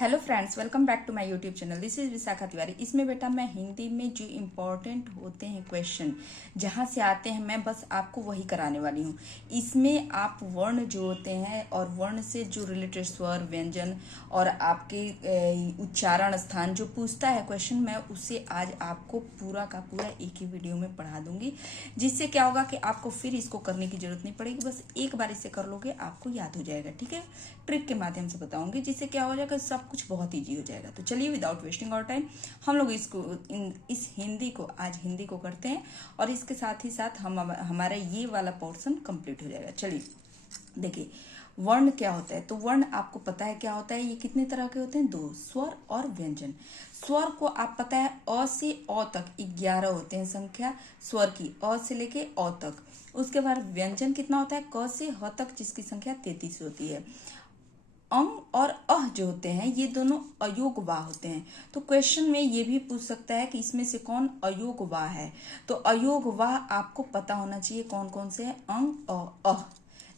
Hello friends, welcome back to my YouTube channel. This is Vishakha Tiwari. इसमें बेटा मैं हिंदी में जो इम्पोर्टेंट होते हैं क्वेश्चन जहाँ से आते हैं मैं बस आपको वही कराने वाली हूँ। इसमें आप वर्ण जो होते हैं और वर्ण से जो रिलेटेड स्वर, व्यंजन और आपके उच्चारण स्थान जो पूछता है क्वेश्चन, मैं उसे आज आपको पूरा का पूरा एक ही वीडियो में पढ़ा दूंगी, जिससे क्या होगा कि आपको फिर इसको करने की जरूरत नहीं पड़ेगी। बस एक बार इसे कर लोगे आपको याद हो जाएगा। ठीक है, ट्रिक के माध्यम से बताऊंगी, जिससे क्या हो जाएगा, सब कुछ बहुत ईजी हो जाएगा। तो चलिए विदाउट वेस्टिंग आवर टाइम हम लोग इस हिंदी को आज हिंदी को करते हैं और इसके साथ ही साथ हमारा ये वाला पोर्शन कंप्लीट हो जाएगा। चलिए देखिए, वर्ण क्या होता है। तो वर्ण आपको पता है क्या होता है। ये कितने तरह के होते हैं? दो, स्वर और व्यंजन। स्वर को आप पता है अ से अ तक 11 होते हैं संख्या स्वर की, अ से लेके अ तक। उसके बाद व्यंजन कितना होता है? क से ह तक, जिसकी संख्या 33 होती है। अंग और अह जो होते हैं ये दोनों अयोगवा होते हैं। तो क्वेश्चन में ये भी पूछ सकता है कि इसमें से कौन अयोगवा है। तो अयोगवा आपको पता होना चाहिए कौन कौन से हैं। अंग और अह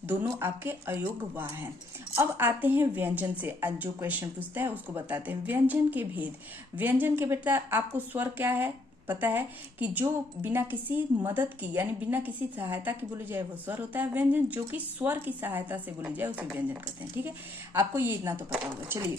दोनों आपके अयोगवा हैं। अब आते हैं व्यंजन से। आज जो क्वेश्चन पूछता है उसको बताते हैं। व्यंजन के भेद। व्यंजन के बेटा आपको स्वर क्या है पता है कि जो बिना किसी मदद की यानी बिना किसी सहायता की बोली जाए वो स्वर होता है। व्यंजन जो कि स्वर की सहायता से बोली जाए उसे व्यंजन कहते हैं। ठीक है, आपको ये इतना तो पता होगा। चलिए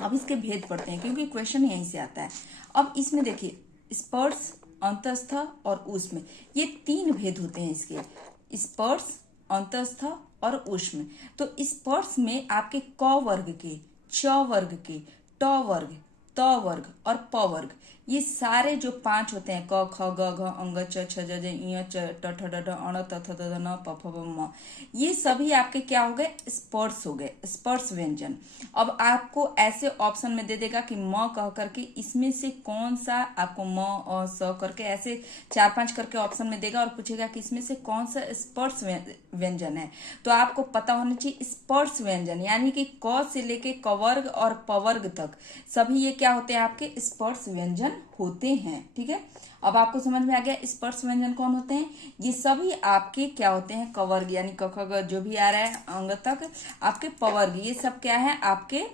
अब इसके भेद पढ़ते हैं, क्योंकि क्वेश्चन यहीं से आता है। अब इसमें देखिए, स्पर्श, अंतस्थ और ऊष्म, ये 3 भेद होते हैं इसके। स्पर्श, अंतस्थ और ऊष्म। तो स्पर्श में आपके क वर्ग के, च वर्ग के, ट वर्ग, त वर्ग और प वर्ग, ये सारे जो 5 होते हैं, क ख ग घ अंग च छ ज इ च ट ठ ड ढ अण त थ द न प फ ब म, ये सभी आपके क्या हो गए? स्पर्श हो गए, स्पर्श व्यंजन। अब आपको ऐसे ऑप्शन में दे देगा कि म कह करके इसमें से कौन सा आपको म और स करके ऐसे 4-5 करके ऑप्शन में देगा और पूछेगा कि इसमें से कौन सा स्पर्श व्यंजन है। तो आपको पता होना चाहिए स्पर्श व्यंजन यानी कि क से लेके क वर्ग और प वर्ग तक सभी ये क्या होते हैं? आपके स्पर्श व्यंजन होते हैं। ठीक है, अब आपको समझ में आ गया स्पर्श व्यंजन कौन होते हैं। ये सभी आपके क्या होते हैं? क वर्ग यानी क ख ग जो भी आ रहा है अंग तक, आपके प वर्ग, ये सब क्या है? आपके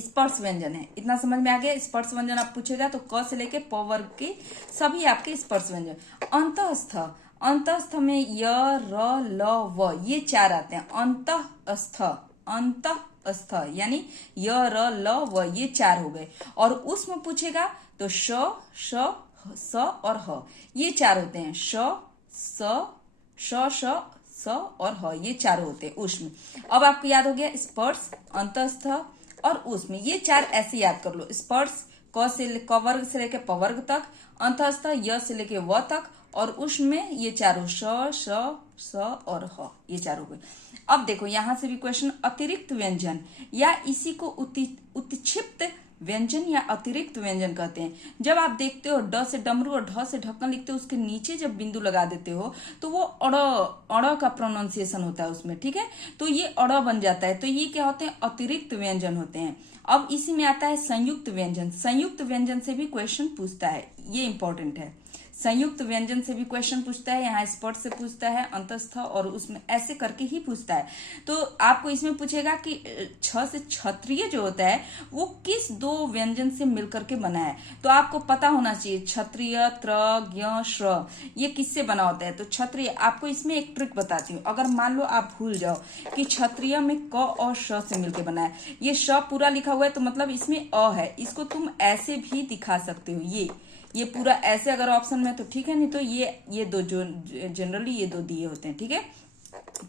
स्पर्श व्यंजन है। इतना समझ में आ गया। स्पर्श व्यंजन आप पूछेगा तो क से लेके प वर्ग के सभी आपके स्पर्श व्यंजन। अंतःस्थ, अंतःस्थ में य, र, ल, व, ये 4 आते हैं। अंतःस्थ, अंतःस्थ यानी य, र, ल, व, ये 4 हो गए। और उसमें पूछेगा तो श, श, स और ह, ये 4 होते हैं। श, स, श, स और ह, ये 4 होते हैं ऊष्म। अब आपको याद हो गया स्पर्श, अंतःस्थ और ऊष्म, ये 4 ऐसे याद कर लो। स्पर्श क वर्ग से लेके प वर्ग तक, अंतःस्थ य से लेके व तक, और ऊष्म में ये चारों श, श, स और ह, ये 4 हो गए। अब देखो यहां से भी क्वेश्चन, अतिरिक्त व्यंजन या इसी को उत्क्षिप्त व्यंजन या अतिरिक्त व्यंजन कहते हैं। जब आप देखते हो ड से डमरू और ढ से ढक्कन लिखते हो, उसके नीचे जब बिंदु लगा देते हो तो वो अड़ का प्रोनाउंसिएशन होता है उसमें। ठीक है, तो ये अड़ बन जाता है। तो ये क्या होते हैं? अतिरिक्त व्यंजन होते हैं। अब इसी में आता है संयुक्त व्यंजन। संयुक्त व्यंजन से भी क्वेश्चन पूछता है, ये इंपॉर्टेंट है। संयुक्त व्यंजन से भी क्वेश्चन पूछता है, यहाँ स्पर्श से पूछता है, अंतस्थ और उसमें ऐसे करके ही पूछता है। तो आपको इसमें पूछेगा कि छ से क्षत्रिय जो होता है वो किस 2 व्यंजन से मिलकर के बना है। तो आपको पता होना चाहिए क्षत्रिय, त्र, ज्ञ, श्र, ये किससे बना होता है। तो क्षत्रिय, आपको इसमें एक ट्रिक बताती हूँ। अगर मान लो आप भूल जाओ कि क्षत्रिय में क और श से मिलकर बना है, ये श पूरा लिखा हुआ है तो मतलब इसमें अ है, इसको तुम ऐसे भी दिखा सकते हो। ये पूरा ऐसे अगर ऑप्शन में तो ठीक है, नहीं तो ये 2 जो जनरली ये 2 दिए होते हैं। ठीक है,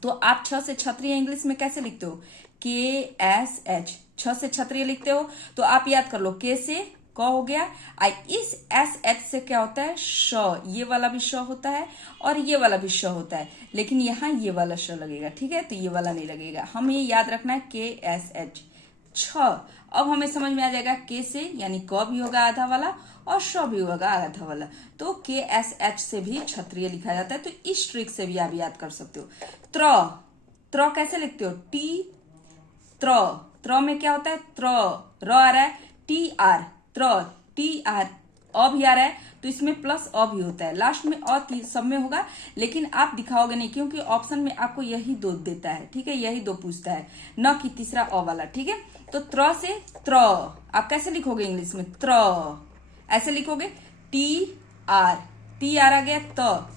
तो आप छ से क्षत्रिय इंग्लिश में कैसे लिखते हो? KSH, छ से क्षत्रिय लिखते हो तो आप याद कर लो, के से क हो गया, इस SH से क्या होता है? श, ये वाला भी श होता है और ये वाला भी श होता है, लेकिन यहाँ ये वाला श लगेगा। ठीक है, तो ये वाला नहीं लगेगा। हम ये याद रखना है KSH, छ। अब हमें समझ में आ जाएगा के से यानी क भी होगा आधा वाला और श भी होगा आधा वाला, तो KSH से भी क्षत्रिय लिखा जाता है। तो इस ट्रिक से भी आप याद कर सकते हो। त्र, त्र कैसे लिखते हो? टी, त्र, त्र में क्या होता है? त्र, र आ रहा है, TR, त्र, TR, अ भी आ रहा है तो इसमें प्लस अ भी होता है, लास्ट में अ सब में होगा, लेकिन आप दिखाओगे नहीं क्योंकि ऑप्शन में आपको यही 2 देता है। ठीक है, यही 2 पूछता है, न कि तीसरा अ वाला। ठीक है, तो त्र से त्र आप कैसे लिखोगे इंग्लिश में? त्र ऐसे लिखोगे, टी आर आ गया, त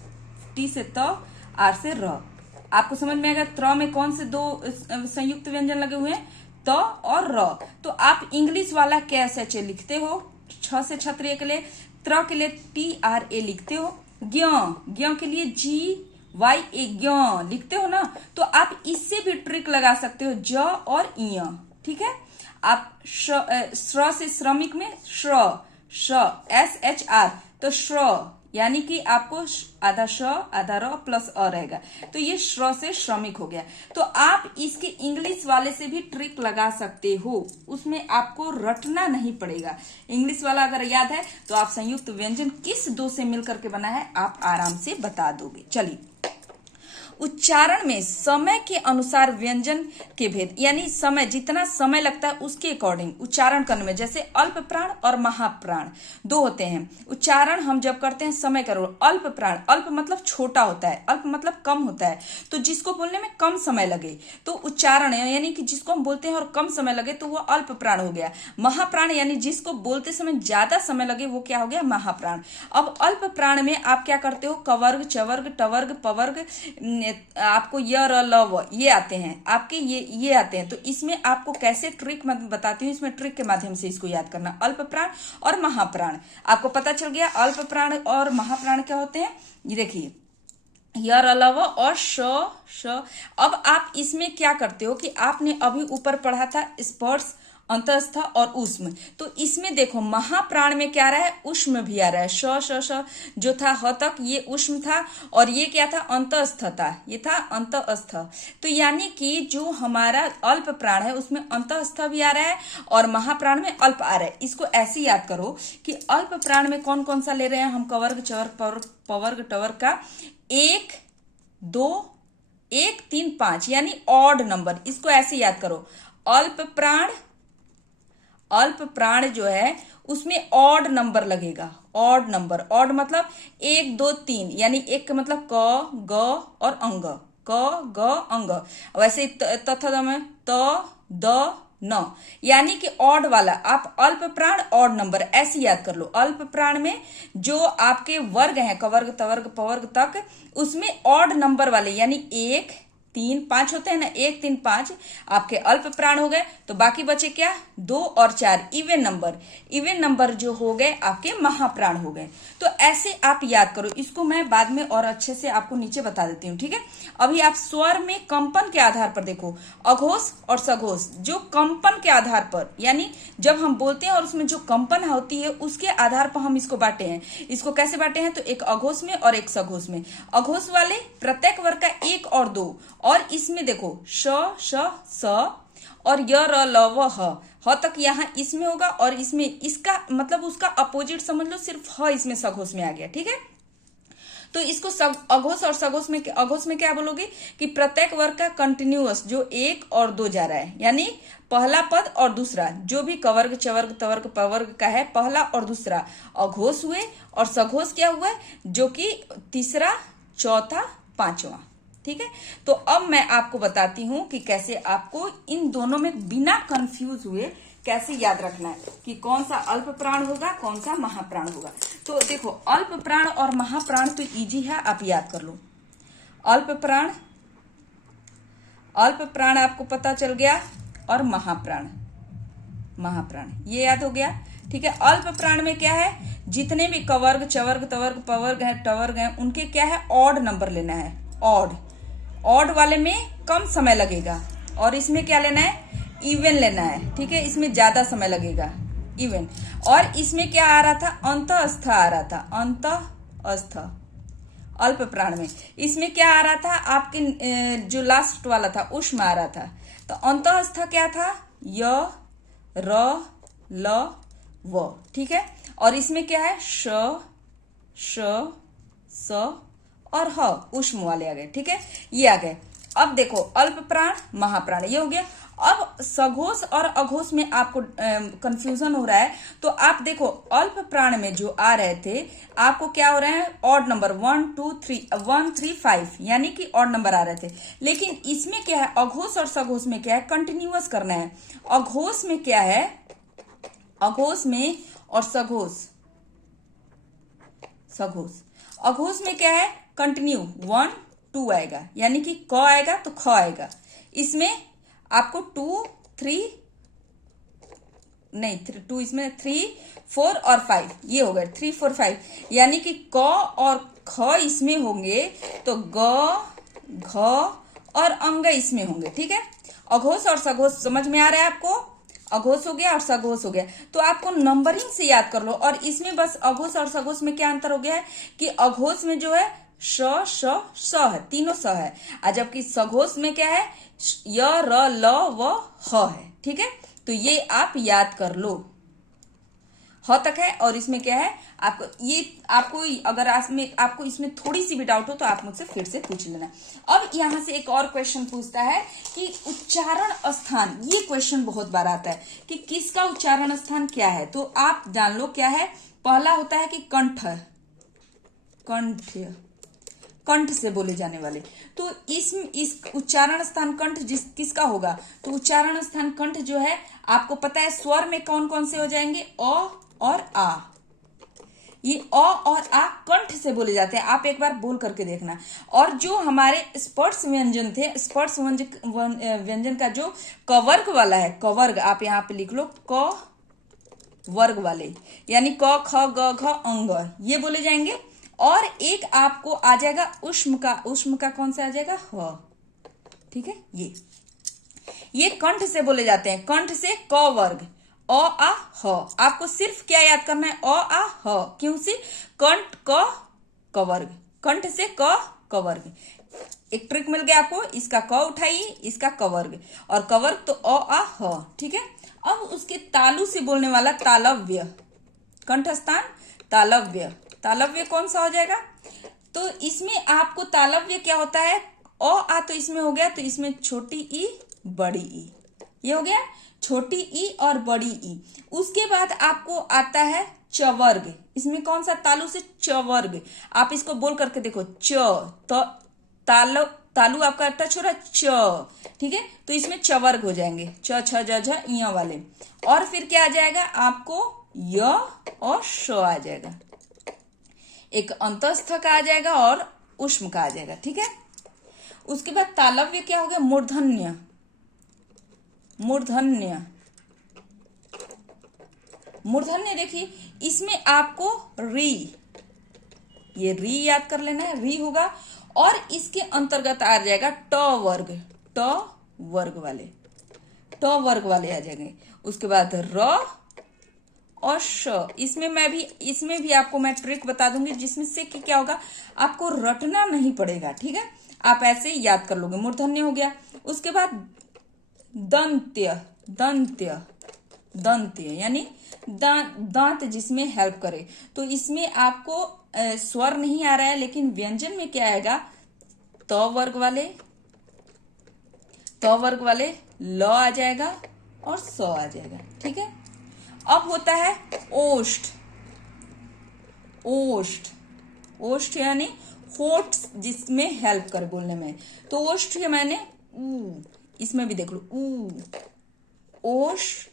टी से त, आर से र। आपको समझ में आएगा त्र में कौन से दो संयुक्त व्यंजन लगे हुए हैं? त और र। तो आप इंग्लिश वाला कैसे चे लिखते हो? छ से क्षत्रिय के लिए, त्र के लिए TRA लिखते हो, ज्ञ के लिए GYA ज्ञ लिखते हो ना। तो आप इससे भी ट्रिक लगा सकते हो, ज और इय, ठीक है। आप श्र से श्रमिक में श्र SHR, तो श्र यानी कि आपको आधा श आधा र प्लस अ रहेगा, तो ये श्र से श्रमिक हो गया। तो आप इसके इंग्लिश वाले से भी ट्रिक लगा सकते हो, उसमें आपको रटना नहीं पड़ेगा। इंग्लिश वाला अगर याद है तो आप संयुक्त व्यंजन किस दो से मिलकर के बना है आप आराम से बता दोगे। चलिए, उच्चारण में समय के अनुसार व्यंजन के भेद, यानी समय जितना समय लगता है उसके अकॉर्डिंग उच्चारण करने में, जैसे अल्प प्राण और महाप्राण दो होते हैं। उच्चारण हम जब करते हैं समय करो, अल्प प्राण, अल्प मतलब छोटा होता है, अल्प मतलब कम होता है, तो जिसको बोलने में कम समय लगे तो उच्चारण है, यानी कि जिसको हम बोलते हैं और कम समय लगे तो वो अल्प प्राण हो गया। महाप्राण यानी जिसको बोलते समय ज्यादा समय लगे वो क्या हो गया? महाप्राण। अब अल्प प्राण में आप क्या करते हो? कवर्ग, चवर्ग, टवर्ग, पवर्ग, आपको य र ल व ये आते हैं, आपके ये आते हैं। तो इसमें आपको कैसे ट्रिक बताती हूँ, इसमें ट्रिक के माध्यम से इसको याद करना। अल्प प्राण और महाप्राण आपको पता चल गया। अल्प प्राण और महाप्राण क्या होते हैं, ये देखिए, य र ल व और श। अब आप इसमें क्या करते हो कि आपने अभी ऊपर पढ़ा था स्पर्श, अंतस्थ और उष्म, तो इसमें देखो महाप्राण में क्या आ रहा है? उष्म भी आ रहा है। श जो था ह तक ये उष्म था, और ये क्या था? अंतस्थ था, ये था अंतस्थ। तो यानी कि जो हमारा अल्प प्राण है उसमें अंतस्थ भी आ रहा है और महाप्राण में अल्प आ रहा है। इसको ऐसे याद करो कि अल्प प्राण में कौन कौन सा ले रहे हैं हम? कवर्ग, चवर्ग, पवर्ग, टवर्ग का 1 2 1 3 5 यानी ऑड नंबर। इसको ऐसे याद करो, अल्प प्राण जो है उसमें ऑड नंबर लगेगा। ऑड नंबर, ऑड मतलब 1 2 3, यानी एक का मतलब क ग और अंग, क ग अंग। वैसे तथा में त द न, यानी कि ऑड वाला। आप अल्प प्राण ऑड नंबर ऐसे याद कर लो। अल्प प्राण में जो आपके वर्ग हैं, कवर्ग, तवर्ग, पवर्ग तक, उसमें ऑड नंबर वाले यानी 1 3 5 होते हैं ना, 1 3 5 आपके अल्प प्राण हो गए। तो बाकी बचे क्या? 2 और 4 इवन नंबर। इवन नंबर जो हो गए आपके महाप्राण हो गए। तो ऐसे आप याद करो। इसको मैं बाद में और अच्छे से आपको नीचे बता देती हूँ, ठीक है। अभी आप स्वर में कंपन के आधार पर देखो, अघोष और सघोष। जो कंपन के आधार पर, यानी जब हम बोलते हैं और उसमें जो कंपन होती है उसके आधार पर हम इसको बांटे हैं। इसको कैसे बांटे हैं? तो एक अघोष में और एक सघोष में। अघोष वाले प्रत्येक वर्ग का 1 और 2, और इसमें देखो श स और य र ल व ह तक यहाँ इसमें होगा, और इसमें इसका मतलब उसका अपोजिट समझ लो, सिर्फ ह इसमें सघोष में आ गया, ठीक है। तो इसको अघोष और सघोष में, अघोष में क्या बोलोगे कि प्रत्येक वर्ग का कंटिन्यूअस जो 1 और 2 जा रहा है, यानी पहला पद और दूसरा, जो भी कवर्ग, चवर्ग, तवर्ग, पवर्ग का है, पहला और दूसरा अघोष हुए, और सघोष क्या हुआ? जो कि तीसरा, चौथा, पांचवा, ठीक है। तो अब मैं आपको बताती हूं कि कैसे आपको इन दोनों में बिना कंफ्यूज हुए कैसे याद रखना है कि कौन सा अल्प प्राण होगा, कौन सा महाप्राण होगा। तो देखो, अल्प प्राण और महाप्राण तो इजी है, आप याद कर लो। अल्प प्राण आपको पता चल गया, और महाप्राण ये याद हो गया, ठीक है। अल्प प्राण में क्या है? जितने भी कवर्ग, चवर्ग, तवर्ग, पवर्ग है, टवर्ग है, उनके क्या है? ऑड नंबर लेना है। ऑड वाले में कम समय लगेगा, और इसमें क्या लेना है? इवन लेना है, ठीक है। इसमें ज्यादा समय लगेगा, इवन। और इसमें क्या आ रहा था? अंतस्थ आ रहा था, अंतस्थ अल्प प्राण में। इसमें क्या आ रहा था? आपके जो लास्ट वाला था उष्म आ रहा था। तो अंतस्थ क्या था? य र ल व, ठीक है। और इसमें क्या है? श स और ह उष्म वाले आ गए, ठीक है। ये आ गए। अब देखो, अल्प प्राण, महाप्राण ये हो गया। अब सघोष और अघोष में आपको कंफ्यूजन हो रहा है, तो आप देखो अल्प प्राण में जो आ रहे थे आपको क्या हो रहे हैं, ऑड नंबर 1 2 3 1 3 5 यानी कि ऑड नंबर आ रहे थे। लेकिन इसमें क्या है, अघोष और सघोष में क्या है, कंटिन्यूअस करना है। अघोष में क्या है, अघोष में और सघोष, सघोष अघोष में क्या है, कंटिन्यू 1 2 आएगा, यानी कि क आएगा तो ख आएगा। इसमें आपको 2 3 नहीं 2 इसमें 3 4 और 5 ये हो गए 3 4 5, यानी कि क और ख इसमें होंगे तो ग घ और अंग इसमें होंगे। ठीक है, अघोष और सघोष समझ में आ रहा है आपको, अघोष हो गया और सघोष हो गया। तो आपको नंबरिंग से याद कर लो। और इसमें बस अघोष और सघोष में क्या अंतर हो गया है कि अघोष में जो है श श स है, तीनों स है, और जबकि सघोष में क्या है, य र ल व ह है। ठीक है, तो ये आप याद कर लो, ह तक है। और इसमें क्या है, आपको अगर आपको इसमें थोड़ी सी भी डाउट हो तो आप मुझसे फिर से पूछ लेना। अब यहां से एक और क्वेश्चन पूछता है कि उच्चारण स्थान, ये क्वेश्चन बहुत बार आता है कि किसका उच्चारण स्थान क्या है। तो आप जान लो क्या है, पहला होता है कि कंठ, कंठ कंठ से बोले जाने वाले। तो इस उच्चारण स्थान कंठ किसका होगा, तो उच्चारण स्थान कंठ जो है आपको पता है स्वर में कौन कौन से हो जाएंगे, अ और आ। ये अ और आ कंठ से बोले जाते हैं, आप एक बार बोल करके देखना। और जो हमारे स्पर्श व्यंजन थे, स्पर्श व्यंजन का जो कवर्ग वाला है, कवर्ग आप यहाँ पे लिख लो, क वर्ग वाले, यानी क ख ग घ अंग, ये बोले जाएंगे। और एक आपको आ जाएगा उष्म का कौन सा आ जाएगा, ह। ठीक है, ये कंठ से बोले जाते हैं, कंठ से क वर्ग, अ आ ह। आपको सिर्फ क्या याद करना है, अ आ ह, क्यों से कंठ क कवर्ग, कंठ से क वर्ग। एक ट्रिक मिल गया आपको, इसका क उठाइए, इसका कवर्ग, और कवर्ग तो अ आ ह। ठीक है, अब उसके तालु से बोलने वाला तालव्य, कंठ स्थान तालव्य, तालव्य कौन सा हो जाएगा, तो इसमें आपको तालव्य क्या होता है, अ आ तो इसमें हो गया, तो इसमें छोटी ई बड़ी ई, ये हो गया छोटी ई और बड़ी ई। उसके बाद आपको आता है चवर्ग, इसमें कौन सा तालु से चवर्ग, आप इसको बोल करके देखो, च तो तालु आपका टच हो रहा है च। ठीक है, तो इसमें चवर्ग हो जाएंगे, च छ ज झ इ वाले। और फिर क्या आ जाएगा आपको, य और श आ जाएगा, एक अंतस्थ का आ जाएगा और उष्म का आ जाएगा। ठीक है, उसके बाद तालव्य क्या हो गया, मूर्धन्य, मूर्धन्य, मूर्धन्य देखिए इसमें आपको री, ये री याद कर लेना है, री होगा। और इसके अंतर्गत आ जाएगा ट वर्ग, ट वर्ग वाले, ट वर्ग वाले आ जाएंगे। उसके बाद र और श, इसमें भी आपको मैं ट्रिक बता दूंगी, जिसमें से कि क्या होगा, आपको रटना नहीं पड़ेगा। ठीक है, आप ऐसे ही याद कर लोगे। मूर्धन्य हो गया, उसके बाद दंत्य, दंत्य, दंत्य यानी दांत जिसमें हेल्प करे। तो इसमें आपको स्वर नहीं आ रहा है, लेकिन व्यंजन में क्या आएगा, त वर्ग वाले, त वर्ग वाले ल आ जाएगा और स आ जाएगा। ठीक है, अब होता है ओष्ठ, ओष्ठ, ओष्ठ यानी होठ जिसमें हेल्प करे बोलने में। तो ओष्ठ के मैंने ऊ, इसमें भी देख लो ऊ, ओष्ठ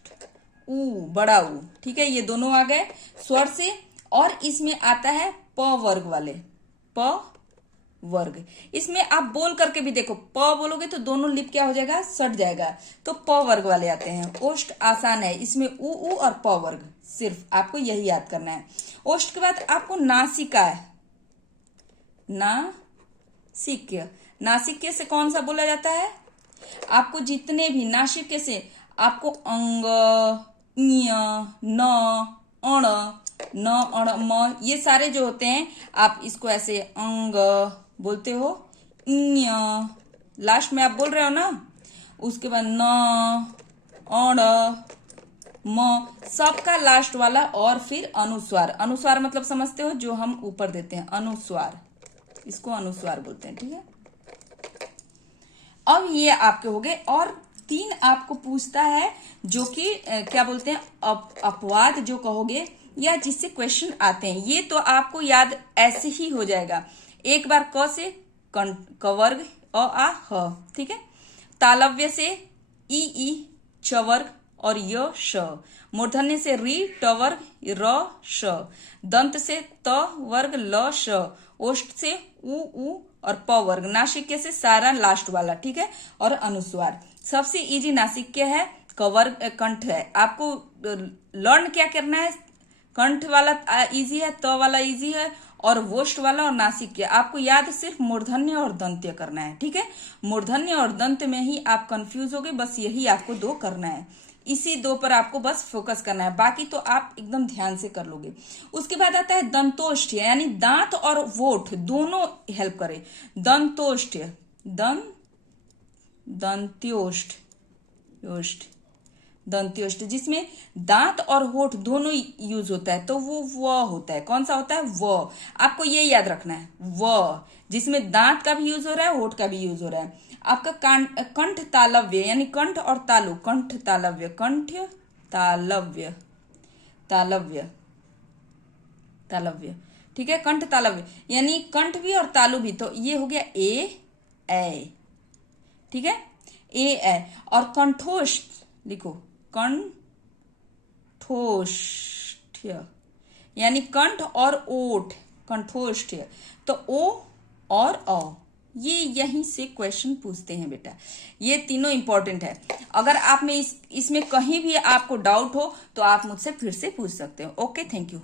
ऊ, बड़ा ऊ। ठीक है, ये दोनों आ गए स्वर से। और इसमें आता है प वर्ग वाले, प वर्ग। इसमें आप बोल करके भी देखो, प बोलोगे तो दोनों लिप क्या हो जाएगा, सट जाएगा, तो प वर्ग वाले आते हैं। ओष्ठ आसान है, इसमें ऊ और प वर्ग, सिर्फ आपको यही याद करना है। ओष्ठ के बाद आपको नासिका है, नासिक्य, नासिक्य से कौन सा बोला जाता है, आपको जितने भी नासिक्य से आपको अंग, ञ, न, अण, न अण म, ये सारे जो होते हैं आप इसको ऐसे अंग बोलते हो, ञ लास्ट में आप बोल रहे हो ना। उसके बाद न, अण, म, सबका लास्ट वाला, और फिर अनुस्वार, अनुस्वार मतलब समझते हो, जो हम ऊपर देते हैं अनुस्वार, इसको अनुस्वार बोलते हैं। ठीक है, अब ये आपके हो गए। और 3 आपको पूछता है जो कि क्या बोलते हैं अपवाद जो कहोगे या जिससे क्वेश्चन आते हैं। ये तो आपको याद ऐसे ही हो जाएगा। एक बार क से कवर्ग अ आ ह, ठीक है। तालव्य से ई चवर्ग और य श। मूर्धन्य से री टवर्ग र श। दंत से त वर्ग ल श। ओष्ठ से उ और प वर्ग। नासिक्य से सारा लास्ट वाला, ठीक है। और अनुस्वार सबसे इजी नासिक्य है, कवर्ग कंठ है। आपको लर्न क्या करना है, कंठ वाला इजी है, त वाला इजी है, और वोष्ठ वाला और नासिक्य आपको याद सिर्फ मूर्धन्य और दंत्य करना है, ठीक है। मूर्धन्य और दंत में ही आप कंफ्यूज होगे, बस यही आपको 2 करना है। इसी 2 पर आपको बस फोकस करना है, बाकी तो आप एकदम ध्यान से कर लोगे। उसके बाद आता है दंतोष्ठ, यानी दांत और वोट दोनों हेल्प करे। दंतोष्ठ, दंत्योष्ठ, दंत्योष्ठ जिसमें दांत और होठ दोनों यूज होता है, तो वो व होता है। कौन सा होता है, व। आपको ये याद रखना है, व जिसमें दांत का भी यूज हो रहा है, होठ का भी यूज हो रहा है। आपका कंठ तालव्य, यानी कंठ और तालु, कंठ तालव्य, कंठ तालव्य, तालव्य, तालव्य, ठीक है। कंठ तालव्य यानी कंठ भी और तालु भी, तो ये हो गया ए, ठीक है, ए। और कंठोष्ठ लिखो, कंठोष्ठ यानी कंठ और ओठ, कंठोष्ठ। तो ओ और अ, ये यहीं से क्वेश्चन पूछते हैं बेटा। ये तीनों इंपॉर्टेंट है। अगर आप में इसमें कहीं भी आपको डाउट हो तो आप मुझसे फिर से पूछ सकते हो। Okay, thank you.